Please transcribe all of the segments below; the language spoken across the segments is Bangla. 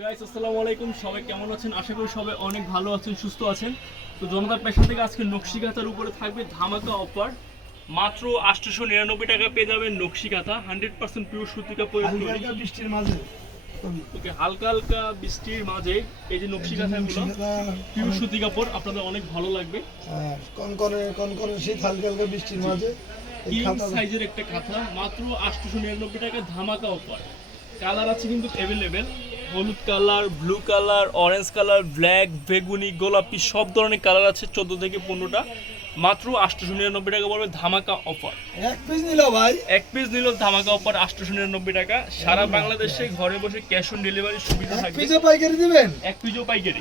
গাইস আসসালামু আলাইকুম। সবাই কেমন আছেন? আশা করি সবাই অনেক ভালো আছেন সুস্থ আছেন। তো জনতা পেশা থেকে আজকে নকশি কাঁথার উপরে থাকবে ধামাকা অফার মাত্র আটশোশো নিরানব্বই টাকা পেয়ে যাবেন নকশি কাঁথা হান্ড্রেড পার্সেন্ট পিওর সুতিকা বৃষ্টির মাঝে। ওকে হালকা হালকা বৃষ্টির মাঝে এই যে নকশি কাঁথাগুলো পিওর সুতি কাপড় আপনাদের অনেক ভালো লাগবে। হ্যাঁ, কনকনে কনকনে শীত হালকা হালকা বৃষ্টির মাঝে। কিং সাইজের একটা কাঁথা মাত্র আটশোশো নিরানব্বই টাকা ধামাকা অফার কালার আছে কিন্তু অ্যাভেলেবেল হলুদ colour blue colour orange colour black বেগুনি গোলাপি সব ধরনের কালার আছে চোদ্দ থেকে পনেরোটা। মাত্র আটশোশো নিরানব্বই টাকা পড়বে ধামাকা অফার। এক পিস নিল ভাই। এক পিস নিল ধামাকা অফার আটশোশো নিরানব্বই টাকা। সারা বাংলাদেশে ঘরে বসে ক্যাশ অন ডেলিভারি সুবিধা থাকবে। পাইকারি দিবেন? এক পিসও পাইকারি।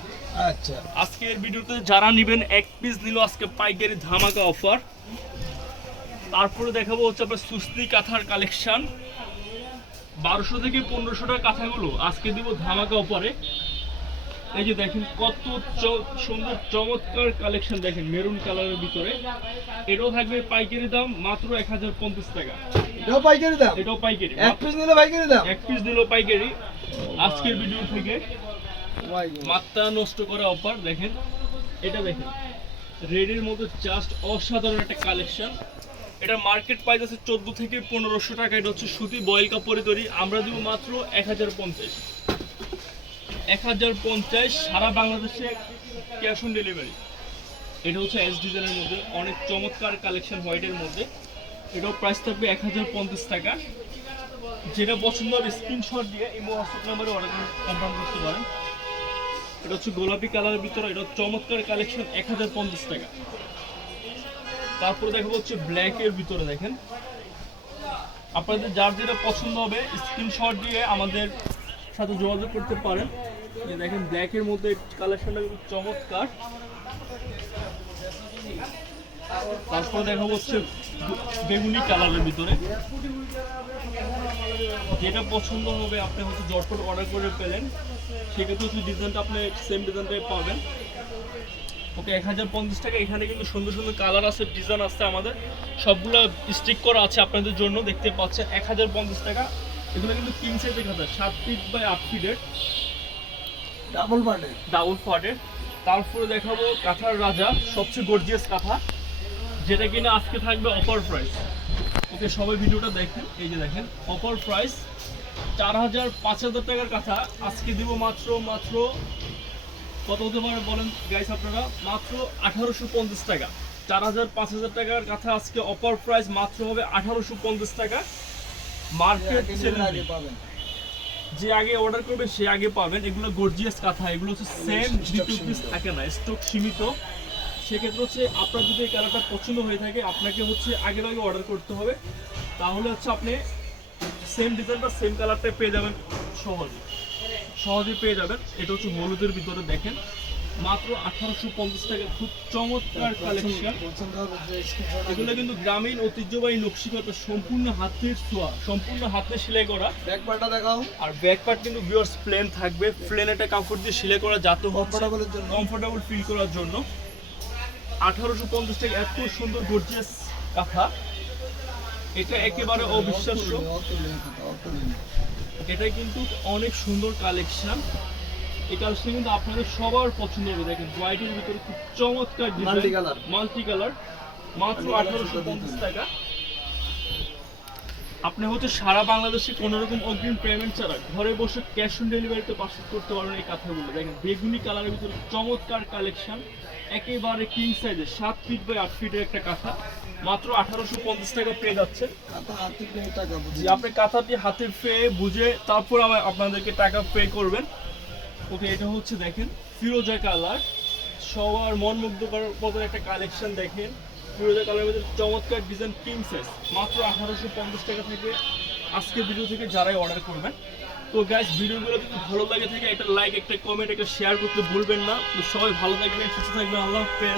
আচ্ছা। আজকের ভিডিওতে যারা নেবেন এক পিস নিল আজকে পাইকারি ধামাকা অফার। তারপরে দেখাবো হচ্ছে আপনার সুস্তি কাঁথার কালেকশন বারোশো থেকে পনেরোশো টাকা কাঁথাগুলো আজকে দিব ধামাকা অফারে। এই যে দেখেন কত সুন্দর চমৎকার কালেকশন দেখেন মেরুন কালারের ভিতরে। এটাও থাকবে পাইকারি দাম মাত্র এক হাজার পঞ্চাশ টাকা। এটাও পাইকারি দাম? এটাও পাইকারি। এক পিস নিলে পাইকারি দাম? এক পিস দিল পাইকারি। আজকের ভিডিও থেকে মাত্রা নষ্ট করা অফার দেখেন। এটা দেখেন রেডের মতো জাস্ট অসাধারণ একটা কালেকশন। এটা মার্কেট প্রাইস আছে চোদ্দ থেকে পনেরোশো টাকা। এটা হচ্ছে সুতি বয়েল কাপড়ে তৈরি। আমরা দিব মাত্র এক হাজার পঞ্চাশ। এক হাজার পঞ্চাশ সারা বাংলাদেশে ক্যাশ অন ডেলিভারি এটা হচ্ছে এস ডিজাইনের মধ্যে। অনেক চমৎকার কালেকশন হোয়াইটের মধ্যে। এটাও প্রাইস থাকবে এক হাজার পঞ্চাশ টাকা। যেটা পছন্দ হবে স্ক্রিনশট দিয়ে এই হোয়াটসঅ্যাপ নাম্বারে অর্ডার কনফার্ম করতে পারেন। এটা হচ্ছে গোলাপি কালারের ভিতরে। এটা চমৎকার কালেকশন এক হাজার পঞ্চাশ টাকা। তারপরে দেখাবো হচ্ছে ব্ল্যাক এর ভিতরে দেখেন। আপনাদের যার যেটা পছন্দ হবে স্ক্রিনশট দিয়ে আমাদের সাথে যোগাযোগ করতে পারেন। দেখেন ব্ল্যাক এর মধ্যে কালেকশনটা কিন্তু চমৎকার। তারপরে দেখা হচ্ছে বেগুনি কালারের ভিতরে। যেটা পছন্দ হবে, আপনি হচ্ছে জটপট অর্ডার করে পেলেন সেক্ষেত্রে ডিজাইনটা আপনি সেম ডিজাইনটাই পাবেন। ওকে এক হাজার পঞ্চাশ টাকা। এখানে কিন্তু সুন্দর সুন্দর কালার আছে ডিজাইন আছে আমাদের। সবগুলো স্টিক করা আছে আপনাদের জন্য দেখতে পাচ্ছেন। এক হাজার পঞ্চাশ টাকা। এগুলো কিন্তু কিং সাইজের খাতা সাত ফিট বাই আট ফিটের ডাবল পার্টে ডাবল ফাটের তারপরে দেখাবো কাঁথার রাজা সবচেয়ে গর্জিয়াস কাঁথা যেটা কিনা আজকে থাকবে অফার প্রাইস ওকে সবাই ভিডিওটা দেখেন এই যে দেখেন অফার প্রাইস চার হাজার পাঁচ হাজার টাকার কাঁথা আজকে দিব মাত্র মাত্র কত হতে পারে বলেন গাইস আপনারা? মাত্র আঠারোশো পঞ্চাশ টাকা। চার হাজার পাঁচ হাজার টাকার কাঁথা আজকে অফার প্রাইস মাত্র হবে আঠারোশো পঞ্চাশ টাকা। মার্কেট পাবেন। যে আগে অর্ডার করবে সে আগে পাবেন। এগুলো গর্জিয়াস কাঁথা এগুলো হচ্ছে সেম দ্বিতীয়। পিস থাকে না স্টক সীমিত। সেক্ষেত্রে হচ্ছে আপনার যদি এই কালারটা পছন্দ হয়ে থাকে আপনাকে হচ্ছে আগে আগে অর্ডার করতে হবে। তাহলে হচ্ছে আপনি সেম ডিজাইন বা সেম কালারটা পেয়ে যাবেন সহজে। সহজে পেয়ে যাবেন। এটা হচ্ছে হলুদের ভিতরে দেখেন। মাত্র আঠারোশো পঞ্চাশ টাকা। খুব চমৎকার কালেকশন। যে screenshot এ এগুলো কিন্তু গ্রামীণ ঐতিহ্যবাহী নকশিকাতা সম্পূর্ণ হাতের ছোঁয়া সম্পূর্ণ হাতে সেলাই করা। ব্যাক পার্টটা দেখাও। আর ব্যাক পার্ট কিন্তু ভিউয়ার্স প্লেন থাকবে। প্লেন একটা কাপড় দিয়ে সেলাই করা যাতে কমফোর্টেবলের জন্য। কমফোর্টেবল ফিল করার জন্য। আঠারোশো পঞ্চাশ টাকা। এত সুন্দর গর্জিয়াস কাঁথা। এটা একেবারে অবিশ্বাস্য। এটা কিন্তু অনেক সুন্দর কালেকশন এই কালেকশন কিন্তু আপনাদের সবার পছন্দ হবে দেখেন হোয়াইটের ভিতরে খুব চমৎকার মাল্টি কালার মাল্টি কালার মাত্র আঠারোশো পঞ্চাশ টাকা। আপনি হচ্ছে সারা বাংলাদেশে কোনো রকম অগ্রিম পেমেন্ট ছাড়া ঘরে বসে ক্যাশ অন ডেলিভারিতে পারচেস করতে পারবেন এই কাঁথাগুলো। দেখেন বেগুনি কালারের ভিতরে চমৎকার কালেকশন একেবারে কিং সাইজে সাত ফিট বাই আট ফিটের একটা কাঁথা। মাত্র আঠারোশো পঞ্চাশ টাকা পেয়ে যাচ্ছেন খাতা হাতে পেয়ে টাকা বুঝি। যে আপনি কাঁথাটি হাতে পেয়ে বুঝে তারপর আমার আপনাদেরকে টাকা পে করবেন। ওকে এটা হচ্ছে দেখেন ফিরোজা কালার সবার মন মুগ্ধ করার মতো একটা কালেকশন দেখেন। ফিরোজা কালারের মধ্যে চমৎকার ডিজাইন প্রিন্সেস মাত্র আঠারোশো পঞ্চাশ টাকা থেকে আজকে ভিডিও থেকে যারাই অর্ডার করবেন। তো গ্যাস ভিডিওগুলো যদি ভালো লাগে থাকে, একটা লাইক একটা কমেন্ট একটা শেয়ার করতে ভুলবেন না। তো সবাই ভালো থাকবেন, সুস্থ থাকবেন, আল্লাহ হাফেজ।